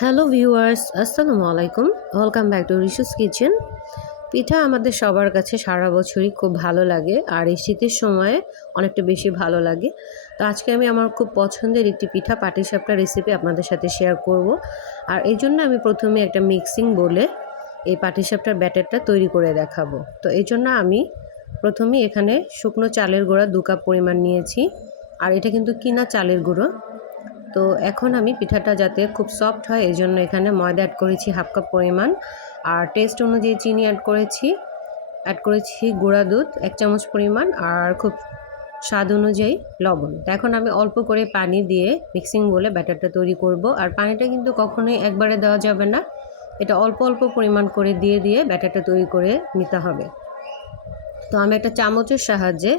Hello viewers, আসসালামু আলাইকুম। Welcome back to Rishu's kitchen. পিঠা আমাদের সবার কাছে সারা বছরই খুব ভালো লাগে, আর এই শীতের সময়ে অনেকটা বেশি ভালো লাগে। তো আজকে আমি আমার খুব পছন্দের একটি পিঠা পাটিসাপটা রেসিপি আপনাদের সাথে শেয়ার করব। আর এই জন্য আমি প্রথমে একটা মিক্সিং বলে এই পাটিসাপটার ব্যাটারটা তৈরি করে দেখাবো। তো এই জন্য আমি প্রথমেই এখানে শুকনো চালের গুঁড়া 2 কাপ পরিমাণ নিয়েছি, আর এটা কিন্তু কিনা চালের গুঁড়ো। তো এখন আমি পিঠাটা যাতে খুব সফট হয় এই জন্য এখানে ময়দা অ্যাড করেছি হাফ কাপ পরিমাণ, আর টেস্ট অনুযায়ী চিনি অ্যাড করেছি গুঁড়া দুধ 1 চামচ পরিমাণ, আর খুব স্বাদ অনুযায়ী লবণ। তো এখন আমি অল্প করে পানি দিয়ে মিক্সিং বলে ব্যাটারটা তৈরি করব। আর পানিটা কিন্তু কখনোই একবারে দেওয়া যাবে না, এটা অল্প অল্প পরিমাণ করে দিয়ে ব্যাটারটা তৈরি করে নিতে হবে। তো আমি একটা চামচের সাহায্যে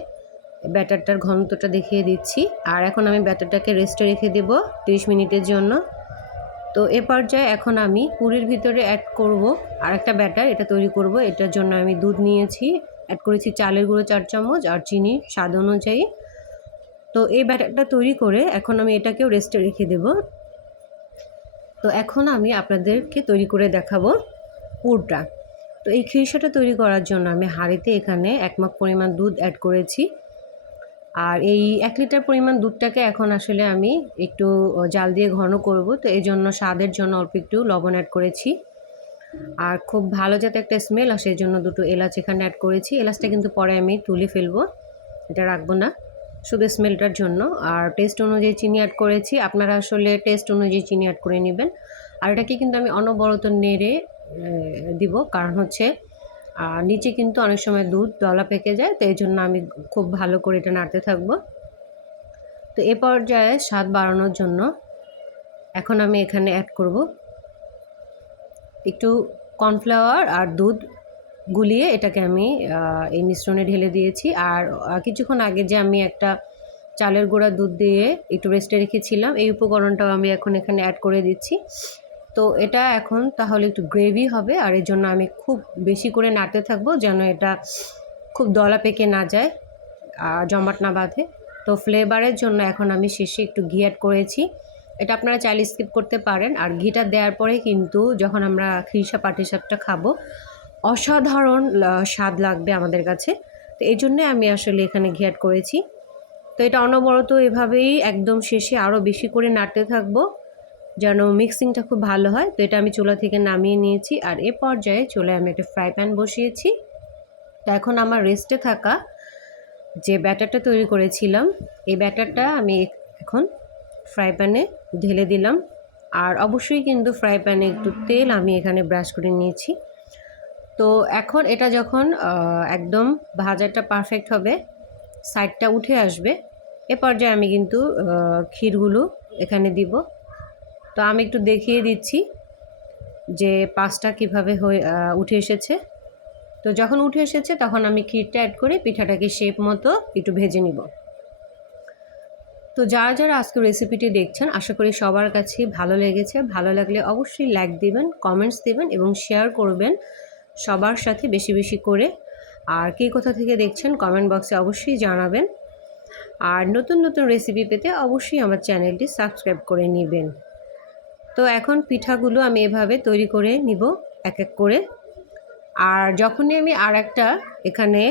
ব্যাটারটার ঘনত্বটা দেখিয়ে দিচ্ছি। আর এখন আমি ব্যাটারটাকে রেস্টে রেখে দেব 30 মিনিটের জন্য। তো এ পর্যায়ে এখন আমি পুরির ভিতরে অ্যাড করব আরেকটা ব্যাটার, এটা তৈরি করব। এটার জন্য আমি দুধ নিয়েছি, অ্যাড করেছি চালের গুঁড়ো 4 চামচ আর চিনি স্বাদ অনুযায়ী। তো এই ব্যাটারটা তৈরি করে এখন আমি এটাকেও রেস্টে রেখে দেব। তো এখন আমি আপনাদেরকে তৈরি করে দেখাবো পুরটা। তো এই খিরসাটা তৈরি করার জন্য আমি হাঁড়িতে এখানে 1 মাপ পরিমাণ দুধ অ্যাড করেছি। আর এই 1 লিটার পরিমাণ দুধটাকে এখন আসলে আমি একটু জাল দিয়ে ঘন করব। তো এই জন্য স্বাদের জন্য অল্প একটু লবণ অ্যাড করেছি। আর খুব ভালো যাতে একটা স্মেল আসে এই জন্য 2টো এলাচ এখানে অ্যাড করেছি। এলাচটা কিন্তু পরে আমি তুলে ফেলবো, এটা রাখবো না, শুধু স্মেলটার জন্য। আর টেস্ট অনুযায়ী চিনি অ্যাড করেছি, আপনারা আসলে টেস্ট অনুযায়ী চিনি অ্যাড করে নেবেন। আর এটাকে কিন্তু আমি অনবরত নেড়ে দিব, কারণ হচ্ছে নিচে কিন্তু অনেক সময় দুধ দলা পেকে যায়। তো এই জন্য আমি খুব ভালো করে এটা নাড়তে থাকবো। তো এ পর্যায়ে স্বাদ বাড়ানোর জন্য এখন আমি এখানে অ্যাড করব একটু কর্নফ্লাওয়ার আর দুধ গুলিয়ে এটাকে আমি এই মিশ্রণে ঢেলে দিয়েছি। আর কিছুক্ষণ আগে যে আমি একটা চালের গুঁড়া দুধ দিয়ে একটু রেস্টে রেখেছিলাম, এই উপকরণটাও আমি এখন এখানে অ্যাড করে দিচ্ছি। তো এটা এখন তাহলে একটু গ্রেভি হবে, আর এর জন্য আমি খুব বেশি করে নাড়তে থাকবো যেন এটা খুব দলা পেকে না যায় আর জমাট না বাঁধে। তো ফ্লেভারের জন্য এখন আমি শেষে একটু ঘি অ্যাড করেছি, এটা আপনারা চাইলে স্কিপ করতে পারেন। আর ঘিটা দেওয়ার পরে কিন্তু যখন আমরা খিরসা পাটিসাপটা খাবো অসাধারণ স্বাদ লাগবে আমাদের কাছে। তো এই জন্যে আমি আসলে এখানে ঘি অ্যাড করেছি। তো এটা অনবরত এভাবেই একদম শেষে আরও বেশি করে নাড়তে থাকবো যেন মিক্সিংটা খুব ভালো হয়। তো এটা আমি চুলা থেকে নামিয়ে নিয়েছি। আর এ পর্যায়ে চুলায় আমি একটা ফ্রাই প্যান বসিয়েছি। তো এখন আমার রেস্টে থাকা যে ব্যাটারটা তৈরি করেছিলাম এই ব্যাটারটা আমি এখন ফ্রাই প্যানে ঢেলে দিলাম। আর অবশ্যই কিন্তু ফ্রাই প্যানে একটু তেল আমি এখানে ব্রাশ করে নিয়েছি। তো এখন এটা যখন একদম ভাজাটা পারফেক্ট হবে, সাইডটা উঠে আসবে, এ পর্যায়ে আমি কিন্তু ক্ষীরগুলো এখানে দিব। তো আমি একটু দেখিয়ে দিচ্ছি যে পাঁচটা কীভাবে হয়ে উঠে এসেছে। তো যখন উঠে এসেছে তখন আমি ক্ষীরটা অ্যাড করে পিঠাটাকে শেপ মতো একটু ভেজে নিব। তো যারা যারা আজকে রেসিপিটি দেখছেন আশা করি সবার কাছে ভালো লেগেছে। ভালো লাগলে অবশ্যই লাইক দিবেন, কমেন্টস দিবেন এবং শেয়ার করবেন সবার সাথে বেশি বেশি করে। আর কে কোথা থেকে দেখছেন কমেন্ট বক্সে অবশ্যই জানাবেন। আর নতুন নতুন রেসিপি পেতে অবশ্যই আমার চ্যানেলটি সাবস্ক্রাইব করে নেবেন। তো এখন পিঠাগুলো আমি এভাবে তৈরি করে নিব এক এক করে। আর যখনই আমি আর একটা এখানে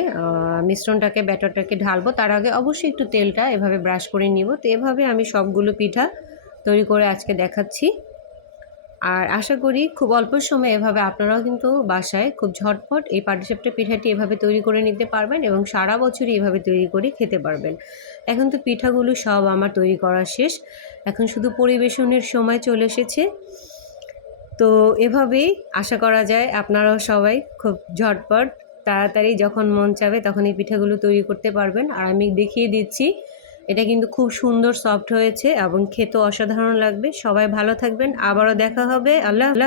মিশ্রণটাকে ব্যাটারটাকে ঢালবো তার আগে অবশ্যই একটু তেলটা এভাবে ব্রাশ করে নিব। তো এভাবে আমি সবগুলো পিঠা তৈরি করে আজকে দেখাচ্ছি। আর আশা করি খুব অল্প সময়ে এভাবে আপনারাও কিন্তু বাসায় খুব ঝটপট এই পাটিসাপটা পিঠাটি এভাবে তৈরি করে নিতে পারবেন এবং সারা বছরই এভাবে তৈরি করে খেতে পারবেন। এখন তো পিঠাগুলো সব আমার তৈরি করা শেষ, এখন শুধু পরিবেশনের সময় চলে এসেছে। তো এভাবেই আশা করা যায় আপনারাও সবাই খুব ঝটপট তাড়াতাড়ি যখন মন চাবে তখন এই পিঠাগুলো তৈরি করতে পারবেন। আর আমি দেখিয়ে দিচ্ছি এটা কিন্তু খুব সুন্দর সফট হয়েছে এবং খেতেও অসাধারণ লাগবে। সবাই ভালো থাকবেন, আবারও দেখা হবে। আল্লাহ।